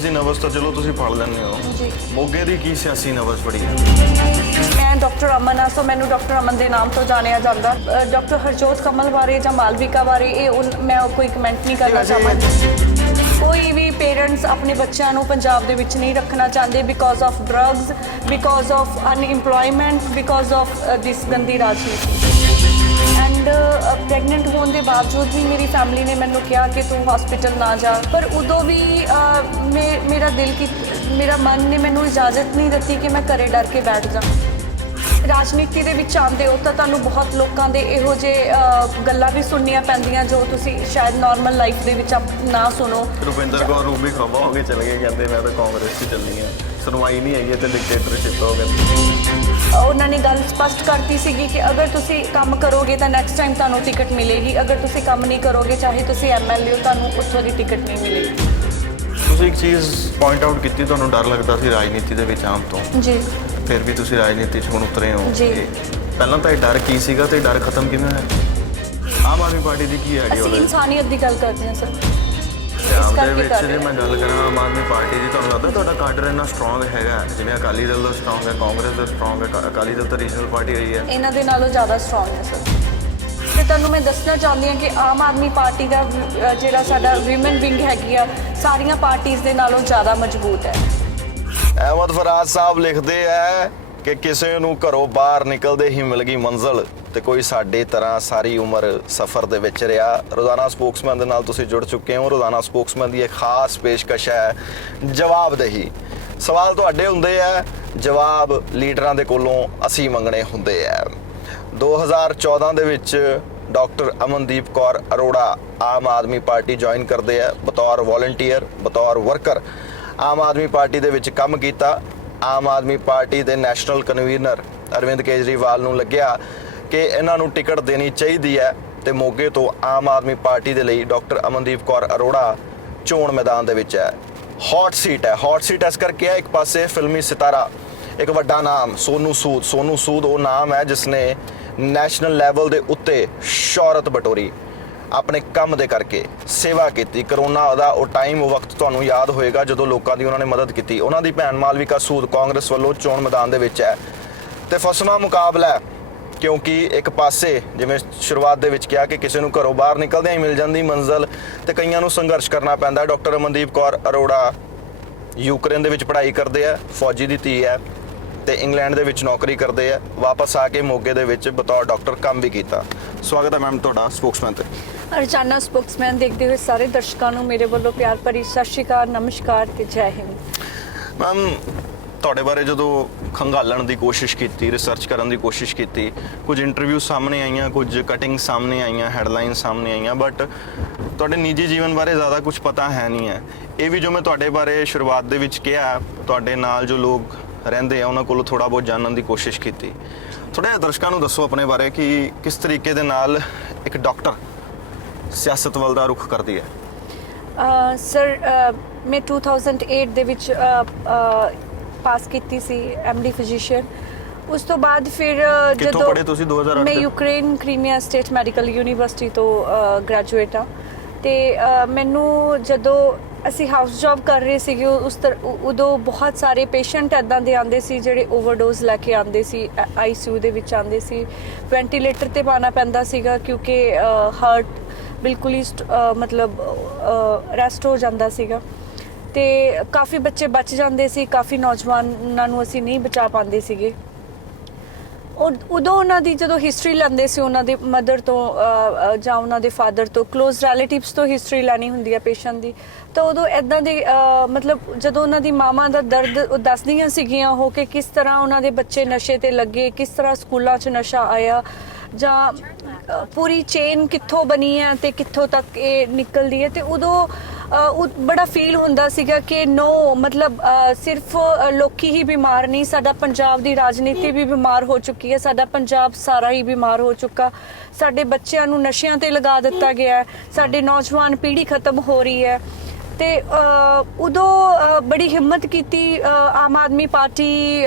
ਕਾਂਗਰਸ ਦੀ ਨਬਜ਼ ਤਾਂ ਚਲੋ ਤੁਸੀਂ ਪੜ ਲੈਂਦੇ ਹੋ ਜੀ। ਮੋਗੇ ਦੀ ਕੀ ਸਿਆਸੀ ਨਬਜ਼ ਪੜੀ ਹੈ? ਮੈਂ ਡਾਕਟਰ ਅਮਨ ਹਾਂ, ਸੋ ਮੈਨੂੰ ਡਾਕਟਰ ਅਮਨ ਦੇ ਨਾਮ ਤੋਂ ਜਾਣਿਆ ਜਾਂਦਾ। ਡਾਕਟਰ ਹਰਜੋਤ ਕਮਲ ਬਾਰੇ ਜਾਂ ਮਾਲਵਿਕਾ ਬਾਰੇ ਮੈਂ ਕੋਈ ਕਮੈਂਟ ਨਹੀਂ ਕਰਨਾ ਚਾਹਾਂਗੀ। ਕੋਈ ਵੀ ਪੇਰੈਂਟਸ ਆਪਣੇ ਬੱਚਿਆਂ ਨੂੰ ਪੰਜਾਬ ਦੇ ਵਿੱਚ ਨਹੀਂ ਰੱਖਣਾ ਚਾਹੁੰਦੇ because of drugs, because of unemployment, because of this ਗੰਦੀ ਰਾਜਨੀਤੀ। ਐਂਡ ਪ੍ਰੈਗਨੈਂਟ ਹੋਣ ਦੇ ਬਾਵਜੂਦ ਵੀ ਮੇਰੀ ਫੈਮਿਲੀ ਨੇ ਮੈਨੂੰ ਕਿਹਾ ਕਿ ਤੂੰ ਹਸਪੀਟਲ ਨਾ ਜਾ, ਪਰ ਉਦੋਂ ਵੀ ਮੇਰਾ ਮਨ ਨੇ ਮੈਨੂੰ ਇਜਾਜ਼ਤ ਨਹੀਂ ਦਿੱਤੀ ਕਿ ਮੈਂ ਘਰੇ ਡਰ ਕੇ ਬੈਠ ਜਾ। ਰਾਜਨੀਤੀ ਦੇ ਵਿੱਚ ਆਉਂਦੇ ਹੋ ਤਾਂ ਤੁਹਾਨੂੰ ਬਹੁਤ ਲੋਕਾਂ ਦੇ ਇਹੋ ਜਿਹੇ ਗੱਲਾਂ ਵੀ ਸੁਣਨੀਆਂ ਪੈਂਦੀਆਂ ਜੋ ਤੁਸੀਂ ਸ਼ਾਇਦ ਨਾਰਮਲ ਲਾਈਫ ਦੇ ਵਿੱਚ ਨਾ ਸੁਣੋ। ਰੁਪਿੰਦਰ ਕੌਰ ਰੂਬੀ ਖੰਭਾ ਹੋ ਕੇ ਚਲੇ ਗਏ, ਕਹਿੰਦੇ ਮੈਂ ਤਾਂ ਕਾਂਗਰਸ 'ਚ ਚੱਲੀ ਹਾਂ, ਸੁਣਵਾਈ ਨਹੀਂ ਹੈਗੀ ਤੇ ਡਿਕਟੇਟਰਸ਼ਿਪ ਹੋ ਗਈ। ਉਹਨਾਂ ਨੇ ਗੱਲ ਸਪਸ਼ਟ ਕਰਤੀ ਸੀਗੀ ਕਿ ਅਗਰ ਤੁਸੀਂ ਕੰਮ ਕਰੋਗੇ ਤਾਂ ਨੈਕਸਟ ਟਾਈਮ ਤੁਹਾਨੂੰ ਟਿਕਟ ਮਿਲੇਗੀ, ਅਗਰ ਤੁਸੀਂ ਕੰਮ ਨਹੀਂ ਕਰੋਗੇ ਚਾਹੇ ਤੁਸੀਂ ਐਮਐਲਏ ਹੋ ਤੁਹਾਨੂੰ ਉੱਥੋਂ ਦੀ ਟਿਕਟ ਨਹੀਂ ਮਿਲੇਗੀ। ਤੁਸੀਂ ਇੱਕ ਚੀਜ਼ ਪੁਆਇੰਟ ਆਊਟ ਕੀਤੀ, ਤੁਹਾਨੂੰ ਡਰ ਲੱਗਦਾ ਸੀ ਰਾਜਨੀਤੀ ਦੇ ਵਿੱਚ ਆਉਣ ਤੋਂ, ਜੀ ਫਿਰ ਵੀ ਤੁਸੀਂ ਰਾਜਨੀਤੀ 'ਚ ਹੁਣ ਉਤਰੇ ਹੋ। ਜੀ। ਪਹਿਲਾਂ ਤਾਂ ਇਹ ਡਰ ਕੀ ਸੀਗਾ ਤੇ ਡਰ ਖਤਮ ਕਿਵੇਂ ਹੋਇਆ? ਆਮ ਆਦਮੀ ਪਾਰਟੀ ਦੀ ਕੀ ਅਸੀਂ ਆਈਡੀਆ ਇਨਸਾਨੀਅਤ ਦੀ ਗੱਲ ਕਰਦੇ ਹਾਂ ਸਰ। ਪੰਜਾਬ ਦੇ ਵਿੱਚ ਜੇ ਮੈਂ ਗੱਲ ਕਰਾਂ ਆਮ ਆਦਮੀ ਪਾਰਟੀ ਦੀ, ਤੁਹਾਨੂੰ ਲੱਗਦਾ ਤੁਹਾਡਾ ਕਾਡਰ ਇੰਨਾ ਸਟਰੋਂਗ ਹੈਗਾ? ਜਿਵੇਂ ਅਕਾਲੀ ਦਲ ਦਾ ਸਟਰੋਂਗ ਹੈ, ਕਾਂਗਰਸ ਦਾ ਸਟਰੋਂਗ ਹੈ, ਅਕਾਲੀ ਦਲ ਤਾਂ ਰੀਜਨਲ ਪਾਰਟੀ ਰਹੀ ਹੈ, ਇਹਨਾਂ ਦੇ ਨਾਲੋਂ ਜ਼ਿਆਦਾ ਸਟਰੋਂਗ ਹੈ ਸਰ। ਤੇ ਤੁਹਾਨੂੰ ਮੈਂ ਦੱਸਣਾ ਚਾਹੁੰਦੀ ਹਾਂ ਕਿ ਆਮ ਆਦਮੀ ਪਾਰਟੀ ਦਾ ਜਿਹੜਾ ਸਾਡਾ ਵਿਮਨ ਵਿੰਗ ਹੈਗੀ ਆ ਸਾਰੀਆਂ ਪਾਰਟੀਆਂ ਦੇ ਨਾਲੋਂ ਜ਼ਿਆਦਾ ਮਜ਼ਬੂਤ ਹੈ। ਅਹਿਮਦ ਫਰਾਜ਼ ਸਾਹਿਬ ਲਿਖਦੇ ਹੈ ਕਿ ਕਿਸੇ ਨੂੰ ਘਰੋਂ ਬਾਹਰ ਨਿਕਲਦੇ ਹੀ ਮਿਲ ਗਈ ਮੰਜ਼ਿਲ ਤੇ ਕੋਈ ਸਾਡੇ ਤਰ੍ਹਾਂ ਸਾਰੀ ਉਮਰ ਸਫ਼ਰ ਦੇ ਵਿੱਚ ਰਿਹਾ। ਰੋਜ਼ਾਨਾ ਸਪੋਕਸਮੈਨ ਦੇ ਨਾਲ ਤੁਸੀਂ ਜੁੜ ਚੁੱਕੇ ਹੋ। ਰੋਜ਼ਾਨਾ ਸਪੋਕਸਮੈਨ ਦੀ ਇੱਕ ਖਾਸ ਪੇਸ਼ਕਸ਼ ਹੈ ਜਵਾਬਦੇਹੀ। ਸਵਾਲ ਤੁਹਾਡੇ ਹੁੰਦੇ ਆ, ਜਵਾਬ ਲੀਡਰਾਂ ਦੇ ਕੋਲੋਂ ਅਸੀਂ ਮੰਗਣੇ ਹੁੰਦੇ ਆ। 2014 ਦੇ ਵਿੱਚ doctor Amandeep Kaur Arora Aam Aadmi party join ਕਰਦੇ ਆ ਬਤੌਰ ਵੋਲੰਟੀਅਰ, ਬਤੌਰ ਵਰਕਰ। ਆਮ ਆਦਮੀ ਪਾਰਟੀ ਦੇ ਵਿੱਚ ਕੰਮ ਕੀਤਾ। ਆਮ ਆਦਮੀ ਪਾਰਟੀ ਦੇ ਨੈਸ਼ਨਲ ਕਨਵੀਨਰ ਅਰਵਿੰਦ ਕੇਜਰੀਵਾਲ ਨੂੰ ਲੱਗਿਆ ਕਿ ਇਹਨਾਂ ਨੂੰ ਟਿਕਟ ਦੇਣੀ ਚਾਹੀਦੀ ਹੈ ਤੇ ਮੋਗੇ ਤੋਂ ਆਮ ਆਦਮੀ ਪਾਰਟੀ ਦੇ ਲਈ ਡਾਕਟਰ ਅਮਨਦੀਪ ਕੌਰ ਅਰੋੜਾ ਚੋਣ ਮੈਦਾਨ ਦੇ ਵਿੱਚ ਹੈ। ਹੌਟ ਸੀਟ ਹੈ। ਹੌਟ ਸੀਟ ਇਸ ਕਰਕੇ ਹੈ, ਇੱਕ ਪਾਸੇ ਫਿਲਮੀ ਸਿਤਾਰਾ, ਇੱਕ ਵੱਡਾ ਨਾਮ ਸੋਨੂ ਸੂਦ। ਸੋਨੂ ਸੂਦ ਉਹ ਨਾਮ ਹੈ ਜਿਸ ਨੇ ਨੈਸ਼ਨਲ ਲੈਵਲ ਦੇ ਉੱਤੇ ਸ਼ੌਹਰਤ ਬਟੋਰੀ, ਆਪਣੇ ਕੰਮ ਦੇ ਕਰਕੇ ਸੇਵਾ ਕੀਤੀ। ਕਰੋਨਾ ਦਾ ਉਹ ਟਾਈਮ, ਉਹ ਵਕਤ ਤੁਹਾਨੂੰ ਯਾਦ ਹੋਏਗਾ ਜਦੋਂ ਲੋਕਾਂ ਦੀ ਉਹਨਾਂ ਨੇ ਮਦਦ ਕੀਤੀ। ਉਹਨਾਂ ਦੀ ਭੈਣ ਮਾਲਵਿਕਾ ਸੂਦ ਕਾਂਗਰਸ ਵੱਲੋਂ ਚੋਣ ਮੈਦਾਨ ਦੇ ਵਿੱਚ ਹੈ ਤੇ ਫਸਵਾਂ ਮੁਕਾਬਲਾ, ਕਿਉਂਕਿ ਇੱਕ ਪਾਸੇ ਜਿਵੇਂ ਸ਼ੁਰੂਆਤ ਦੇ ਵਿੱਚ ਕਿਹਾ ਕਿ ਕਿਸੇ ਨੂੰ ਘਰੋਂ ਬਾਹਰ ਨਿਕਲਦਿਆਂ ਹੀ ਮਿਲ ਜਾਂਦੀ ਮੰਜ਼ਿਲ ਤੇ ਕਈਆਂ ਨੂੰ ਸੰਘਰਸ਼ ਕਰਨਾ ਪੈਂਦਾ। ਡਾਕਟਰ ਅਮਨਦੀਪ ਕੌਰ ਅਰੋੜਾ ਯੂਕਰੇਨ ਦੇ ਵਿੱਚ ਪੜ੍ਹਾਈ ਕਰਦੇ ਆ, ਫੌਜੀ ਦੀ ਧੀ ਹੈ ਤੇ ਇੰਗਲੈਂਡ ਦੇ ਵਿੱਚ ਨੌਕਰੀ ਕਰਦੇ ਆ। ਵਾਪਸ ਆ ਕੇ ਮੋਗੇ ਦੇ ਵਿੱਚ ਬਤੌਰ ਡਾਕਟਰ ਕੰਮ ਵੀ ਕੀਤਾ। ਸਵਾਗਤ ਹੈ ਮੈਮ ਤੁਹਾਡਾ ਸਪੋਕਸਮੈਨ ਤੇ। ਰੋਜ਼ਾਨਾ ਸਪੋਕਸਮੈਨ ਦੇਖਦੇ ਹੋਏ ਸਾਰੇ ਦਰਸ਼ਕਾਂ ਨੂੰ ਮੇਰੇ ਵੱਲੋਂ ਪਿਆਰ ਭਰੀ ਸਤਿ ਸ਼੍ਰੀ ਅਕਾਲ, ਨਮਸਕਾਰ ਤੇ ਜੈ ਹਿੰਦ। ਮੈਮ ਤੁਹਾਡੇ ਬਾਰੇ ਜਦੋਂ ਖੰਗਾਲਣ ਦੀ ਕੋਸ਼ਿਸ਼ ਕੀਤੀ, ਰਿਸਰਚ ਕਰਨ ਦੀ ਕੋਸ਼ਿਸ਼ ਕੀਤੀ, ਕੁਝ ਇੰਟਰਵਿਊ ਸਾਹਮਣੇ ਆਈਆਂ, ਕੁਝ ਕਟਿੰਗ ਸਾਹਮਣੇ ਆਈਆਂ, ਹੈਡਲਾਈਨ ਸਾਹਮਣੇ ਆਈਆਂ, ਬਟ ਤੁਹਾਡੇ ਨਿੱਜੀ ਜੀਵਨ ਬਾਰੇ ਜ਼ਿਆਦਾ ਕੁਝ ਪਤਾ ਹੈ ਨਹੀਂ ਹੈ। ਇਹ ਵੀ ਜੋ ਮੈਂ ਤੁਹਾਡੇ ਬਾਰੇ ਸ਼ੁਰੂਆਤ ਦੇ ਵਿੱਚ ਕਿਹਾ, ਤੁਹਾਡੇ ਨਾਲ ਜੋ ਲੋਕ ਰਹਿੰਦੇ ਆ ਉਹਨਾਂ ਕੋਲੋਂ ਥੋੜ੍ਹਾ ਬਹੁਤ ਜਾਣਨ ਦੀ ਕੋਸ਼ਿਸ਼ ਕੀਤੀ। ਥੋੜ੍ਹਾ ਜਿਹਾ ਦਰਸ਼ਕਾਂ ਨੂੰ ਦੱਸੋ ਆਪਣੇ ਬਾਰੇ ਕਿ ਕਿਸ ਤਰੀਕੇ ਦੇ ਨਾਲ ਇੱਕ ਡਾਕਟਰ ਸਿਆਸਤ ਵੱਲ ਦਾ ਰੁਖ ਕਰਦੀ ਹੈ। ਸਰ ਮੈਂ 2008 ਦੇ ਵਿੱਚ ਪਾਸ ਕੀਤੀ ਸੀ ਐਮਡੀ ਫਿਜ਼ੀਸ਼ੀਅਨ। ਉਸ ਤੋਂ ਬਾਅਦ ਫਿਰ ਕਿੱਥੋਂ ਪੜ੍ਹੇ ਤੁਸੀਂ? 2008 ਮੈਂ Ukraine Crimea state medical university ਤੋਂ ਗ੍ਰੈਜੂਏਟ ਹਾਂ ਤੇ ਮੈਨੂੰ ਜਦੋਂ ਅਸੀਂ ਹਾਊਸ ਜੌਬ ਕਰ ਰਹੇ ਸੀਗੇ ਉਦੋਂ ਬਹੁਤ ਸਾਰੇ ਪੇਸ਼ੈਂਟ ਇੱਦਾਂ ਦੇ ਆਉਂਦੇ ਸੀ ਜਿਹੜੇ ਓਵਰਡੋਜ਼ ਲੈ ਕੇ ਆਉਂਦੇ ਸੀ, ਆਈਸੀਯੂ ਦੇ ਵਿੱਚ ਆਉਂਦੇ ਸੀ, ਵੈਂਟੀਲੇਟਰ ਤੇ ਪਾਉਣਾ ਪੈਂਦਾ ਸੀਗਾ ਕਿਉਂਕਿ ਹਾਰਟ ਬਿਲਕੁਲ ਹੀ ਮਤਲਬ ਰੈਸਟ ਹੋ ਜਾਂਦਾ ਸੀਗਾ ਤੇ ਕਾਫੀ ਬੱਚੇ ਬਚ ਜਾਂਦੇ ਸੀ, ਕਾਫੀ ਨੌਜਵਾਨਾਂ ਨੂੰ ਅਸੀਂ ਨਹੀਂ ਬਚਾ ਪਾਉਂਦੇ ਸੀਗੇ। ਉਦੋਂ ਉਹਨਾਂ ਦੀ ਜਦੋਂ ਹਿਸਟਰੀ ਲੈਂਦੇ ਸੀ ਉਹਨਾਂ ਦੇ ਮਦਰ ਤੋਂ ਜਾਂ ਉਹਨਾਂ ਦੇ ਫਾਦਰ ਤੋਂ, ਕਲੋਜ਼ ਰਿਲੇਟਿਵਸ ਤੋਂ ਹਿਸਟਰੀ ਲੈਣੀ ਹੁੰਦੀ ਹੈ ਪੇਸ਼ੈਂਟ ਦੀ, ਤਾਂ ਉਦੋਂ ਇੱਦਾਂ ਦੇ ਮਤਲਬ ਜਦੋਂ ਉਹਨਾਂ ਦੀ ਮਾਵਾਂ ਦਾ ਦਰਦ ਦੱਸਦੀਆਂ ਸੀਗੀਆਂ ਉਹ ਕਿ ਕਿਸ ਤਰ੍ਹਾਂ ਉਹਨਾਂ ਦੇ ਬੱਚੇ ਨਸ਼ੇ ਤੇ ਲੱਗੇ, ਕਿਸ ਤਰ੍ਹਾਂ ਸਕੂਲਾਂ 'ਚ ਨਸ਼ਾ ਆਇਆ, ਜਾਂ ਪੂਰੀ ਚੇਨ ਕਿੱਥੋਂ ਬਣੀ ਹੈ ਤੇ ਕਿੱਥੋਂ ਤੱਕ ਇਹ ਨਿਕਲਦੀ ਹੈ, ਤੇ ਉਦੋਂ ਬੜਾ ਫੀਲ ਹੁੰਦਾ ਸੀਗਾ ਕਿ ਨੋ ਮਤਲਬ ਸਿਰਫ ਲੋਕੀ ਹੀ ਬਿਮਾਰ ਨਹੀਂ, ਸਾਡਾ ਪੰਜਾਬ ਦੀ ਰਾਜਨੀਤੀ ਵੀ ਬਿਮਾਰ ਹੋ ਚੁੱਕੀ ਹੈ, ਸਾਡਾ ਪੰਜਾਬ ਸਾਰਾ ਹੀ ਬਿਮਾਰ ਹੋ ਚੁੱਕਾ, ਸਾਡੇ ਬੱਚਿਆਂ ਨੂੰ ਨਸ਼ਿਆਂ ਤੇ ਲਗਾ ਦਿੱਤਾ ਗਿਆ ਹੈ, ਸਾਡੀ ਨੌਜਵਾਨ ਪੀੜ੍ਹੀ ਖਤਮ ਹੋ ਰਹੀ ਹੈ। ਤੇ ਉਦੋਂ ਬੜੀ ਹਿੰਮਤ ਕੀਤੀ ਆਮ ਆਦਮੀ ਪਾਰਟੀ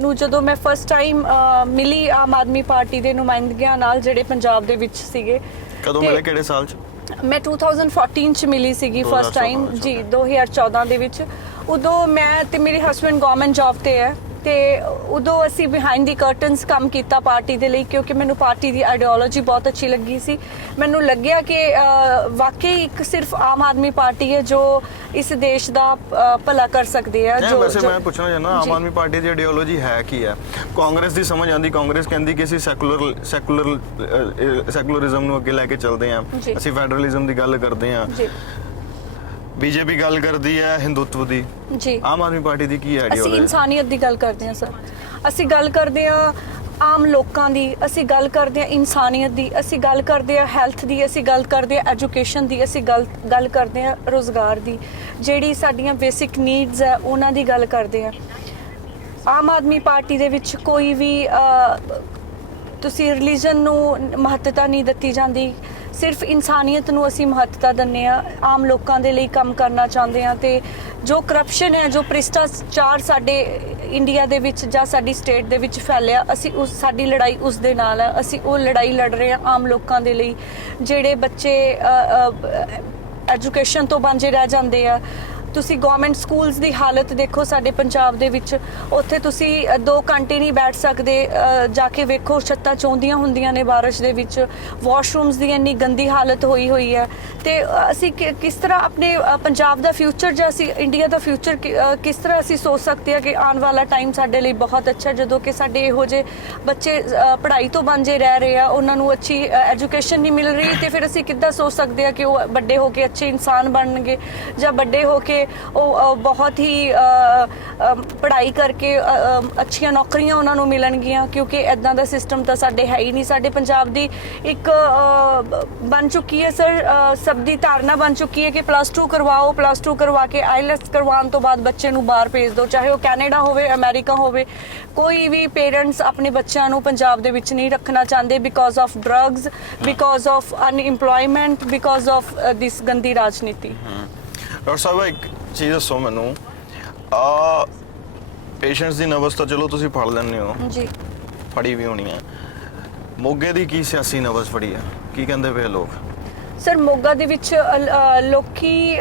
ਨੂੰ, ਜਦੋਂ ਮੈਂ ਫਸਟ ਟਾਈਮ ਮਿਲੀ ਆਮ ਆਦਮੀ ਪਾਰਟੀ ਦੇ ਨੁਮਾਇੰਦਗੀਆਂ ਨਾਲ ਜਿਹੜੇ ਪੰਜਾਬ ਦੇ ਵਿੱਚ ਸੀਗੇ। ਕਦੋਂ ਮਿਲੇ, ਕਿਹੜੇ ਸਾਲ 'ਚ? ਮੈਂ 2014 ਚ ਮਿਲੀ ਸੀਗੀ ਫਸਟ ਟਾਈਮ 2014 ਜੀ 2014 ਦੇ ਵਿੱਚ। ਉਦੋਂ ਮੈਂ ਤੇ ਮੇਰੇ ਹਸਬੰਡ ਗਵਰਨਮੈਂਟ ਜੌਬ ਤੇ ਹੈ ਤੇ ਉਦੋਂ ਅਸੀਂ ਬਿਹਾਈਂਡ ਦੀ ਕਰਟਨਸ ਕੰਮ ਕੀਤਾ ਪਾਰਟੀ ਦੇ ਲਈ, ਕਿਉਂਕਿ ਮੈਨੂੰ ਪਾਰਟੀ ਦੀ ਆਈਡੀਓਲੋਜੀ ਬਹੁਤ ਅੱਛੀ ਲੱਗੀ ਸੀ। ਮੈਨੂੰ ਲੱਗਿਆ ਕਿ ਵਾਕਈ ਇੱਕ ਸਿਰਫ ਆਮ ਆਦਮੀ ਪਾਰਟੀ ਹੈ ਜੋ ਇਸ ਦੇਸ਼ ਦਾ ਭਲਾ ਕਰ ਸਕਦੀ ਹੈ। ਵੈਸੇ ਮੈਂ ਪੁੱਛਣਾ ਚਾਹੁੰਦਾ ਆਮ ਆਦਮੀ ਪਾਰਟੀ ਦੀ ਆਈਡੀਓਲੋਜੀ ਹੈ ਕੀ ਹੈ? ਕਾਂਗਰਸ ਦੀ ਸਮਝ ਆਉਂਦੀ, ਕਾਂਗਰਸ ਕਹਿੰਦੀ ਕਿ ਅਸੀਂ ਸੈਕੂਲਰਿਜ਼ਮ ਨੂੰ ਅੱਗੇ ਲੈ ਕੇ ਚੱਲਦੇ ਹਾਂ, ਅਸੀਂ ਫੈਡਰਲਿਜ਼ਮ ਦੀ ਗੱਲ ਕਰਦੇ ਹਾਂ। ਬੀਜੇਪੀ ਗੱਲ ਕਰਦੀ ਹੈ ਹਿੰਦੂਤਵ ਦੀ। ਜੀ ਆਮ ਆਦਮੀ ਪਾਰਟੀ ਦੀ ਕੀ ਆਈਡੀਓਲੋਜੀ? ਅਸੀਂ ਇਨਸਾਨੀਅਤ ਦੀ ਗੱਲ ਕਰਦੇ ਹਾਂ ਸਰ, ਅਸੀਂ ਗੱਲ ਕਰਦੇ ਹਾਂ ਆਮ ਲੋਕਾਂ ਦੀ, ਅਸੀਂ ਗੱਲ ਕਰਦੇ ਹਾਂ ਇਨਸਾਨੀਅਤ ਦੀ, ਅਸੀਂ ਗੱਲ ਕਰਦੇ ਹਾਂ ਹੈਲਥ ਦੀ, ਅਸੀਂ ਗੱਲ ਕਰਦੇ ਹਾਂ ਐਜੂਕੇਸ਼ਨ ਦੀ, ਅਸੀਂ ਗੱਲ ਕਰਦੇ ਹਾਂ ਰੋਜ਼ਗਾਰ ਦੀ, ਜਿਹੜੀ ਸਾਡੀਆਂ ਬੇਸਿਕ ਨੀਡਸ ਹੈ ਉਹਨਾਂ ਦੀ ਗੱਲ ਕਰਦੇ ਹਾਂ। ਆਮ ਆਦਮੀ ਪਾਰਟੀ ਦੇ ਵਿੱਚ ਕੋਈ ਵੀ ਤੁਸੀਂ ਰਿਲੀਜਨ ਨੂੰ ਮਹੱਤਤਾ ਨਹੀਂ ਦਿੱਤੀ ਜਾਂਦੀ, ਸਿਰਫ ਇਨਸਾਨੀਅਤ ਨੂੰ ਅਸੀਂ ਮਹੱਤਤਾ ਦਿੰਦੇ ਹਾਂ। ਆਮ ਲੋਕਾਂ ਦੇ ਲਈ ਕੰਮ ਕਰਨਾ ਚਾਹੁੰਦੇ ਹਾਂ ਤੇ ਜੋ ਕਰਪਸ਼ਨ ਹੈ, ਜੋ ਭ੍ਰਿਸ਼ਟਾਚਾਰ ਸਾਡੇ ਇੰਡੀਆ ਦੇ ਵਿੱਚ ਜਾਂ ਸਾਡੀ ਸਟੇਟ ਦੇ ਵਿੱਚ ਫੈਲਿਆ, ਅਸੀਂ ਸਾਡੀ ਲੜਾਈ ਉਸ ਦੇ ਨਾਲ ਹੈ। ਅਸੀਂ ਉਹ ਲੜਾਈ ਲੜ ਰਹੇ ਹਾਂ ਆਮ ਲੋਕਾਂ ਦੇ ਲਈ, ਜਿਹੜੇ ਬੱਚੇ ਐਜੂਕੇਸ਼ਨ ਤੋਂ ਵਾਂਝੇ ਰਹਿ ਜਾਂਦੇ ਆ। ਤੁਸੀਂ ਗਵਰਨਮੈਂਟ ਸਕੂਲਸ ਦੀ ਹਾਲਤ ਦੇਖੋ ਸਾਡੇ ਪੰਜਾਬ ਦੇ ਵਿੱਚ, ਉੱਥੇ ਤੁਸੀਂ 2 ਘੰਟੇ ਨਹੀਂ ਬੈਠ ਸਕਦੇ, ਜਾ ਕੇ ਵੇਖੋ ਛੱਤਾਂ ਚੌਂਦੀਆਂ ਹੁੰਦੀਆਂ ਨੇ ਬਾਰਿਸ਼ ਦੇ ਵਿੱਚ, ਵਾਸ਼ਰੂਮਸ ਦੀ ਇੰਨੀ ਗੰਦੀ ਹਾਲਤ ਹੋਈ ਹੈ। ਤੇ ਅਸੀਂ ਕਿਸ ਤਰ੍ਹਾਂ ਆਪਣੇ ਪੰਜਾਬ ਦਾ ਫਿਊਚਰ ਜਾਂ ਅਸੀਂ ਇੰਡੀਆ ਦਾ ਫਿਊਚਰ ਕਿਸ ਤਰ੍ਹਾਂ ਅਸੀਂ ਸੋਚ ਸਕਦੇ ਹਾਂ ਕਿ ਆਉਣ ਵਾਲਾ ਟਾਈਮ ਸਾਡੇ ਲਈ ਬਹੁਤ ਅੱਛਾ, ਜਦੋਂ ਕਿ ਸਾਡੇ ਇਹੋ ਜਿਹੇ ਬੱਚੇ ਪੜ੍ਹਾਈ ਤੋਂ ਵਾਂਝੇ ਰਹਿ ਰਹੇ ਆ, ਉਹਨਾਂ ਨੂੰ ਅੱਛੀ ਐਜੂਕੇਸ਼ਨ ਨਹੀਂ ਮਿਲ ਰਹੀ, ਤੇ ਫਿਰ ਅਸੀਂ ਕਿੱਦਾਂ ਸੋਚ ਸਕਦੇ ਹਾਂ ਕਿ ਉਹ ਵੱਡੇ ਹੋ ਕੇ ਅੱਛੇ ਇਨਸਾਨ ਬਣਨਗੇ ਜਾਂ ਵੱਡੇ ਹੋ ਕੇ ਉਹ ਬਹੁਤ ਹੀ ਪੜ੍ਹਾਈ ਕਰਕੇ ਅੱਛੀਆਂ ਨੌਕਰੀਆਂ ਉਹਨਾਂ ਨੂੰ ਮਿਲਣਗੀਆਂ, ਕਿਉਂਕਿ ਇਦਾਂ ਦਾ ਸਿਸਟਮ ਤਾਂ ਸਾਡੇ ਹੈ ਹੀ ਨਹੀਂ। ਸਾਡੇ ਪੰਜਾਬ ਦੀ ਇੱਕ ਬਣ ਚੁੱਕੀ ਹੈ ਸਰ, ਸਭ ਦੀ ਧਾਰਨਾ ਬਣ ਚੁੱਕੀ ਹੈ ਕਿ +2 ਕਰਵਾਓ, +2 ਕਰਵਾ ਕੇ IELTS ਕਰਵਾਉਣ ਤੋਂ ਬਾਅਦ ਬੱਚੇ ਨੂੰ ਬਾਹਰ ਭੇਜ ਦਿਓ, ਚਾਹੇ ਉਹ ਕੈਨੇਡਾ ਹੋਵੇ, ਅਮਰੀਕਾ ਹੋਵੇ। ਕੋਈ ਵੀ ਪੇਰੈਂਟਸ ਆਪਣੇ ਬੱਚਿਆਂ ਨੂੰ ਪੰਜਾਬ ਦੇ ਵਿੱਚ ਨਹੀਂ ਰੱਖਣਾ ਚਾਹੁੰਦੇ because of drugs, because of unemployment, because of this ਗੰਦੀ ਰਾਜਨੀਤੀ। ਡਾਕਟਰ ਸਾਹਿਬ ਇੱਕ ਚੀਜ਼ ਦੱਸੋ ਮੈਨੂੰ, ਪੇਸ਼ੈਂਟਸ ਦੀ ਨਬਜ਼ ਤਾਂ ਚਲੋ ਤੁਸੀਂ ਫੜ ਲੈਂਦੇ ਹੋ ਜੀ, ਫੜੀ ਵੀ ਹੋਣੀ ਹੈ, ਮੋਗੇ ਦੀ ਕੀ ਸਿਆਸੀ ਨਬਜ਼ ਫੜੀ ਹੈ? ਕੀ ਕਹਿੰਦੇ ਪਏ ਲੋਕ? ਸਰ ਮੋਗਾ ਦੇ ਵਿੱਚ ਲੋਕੀ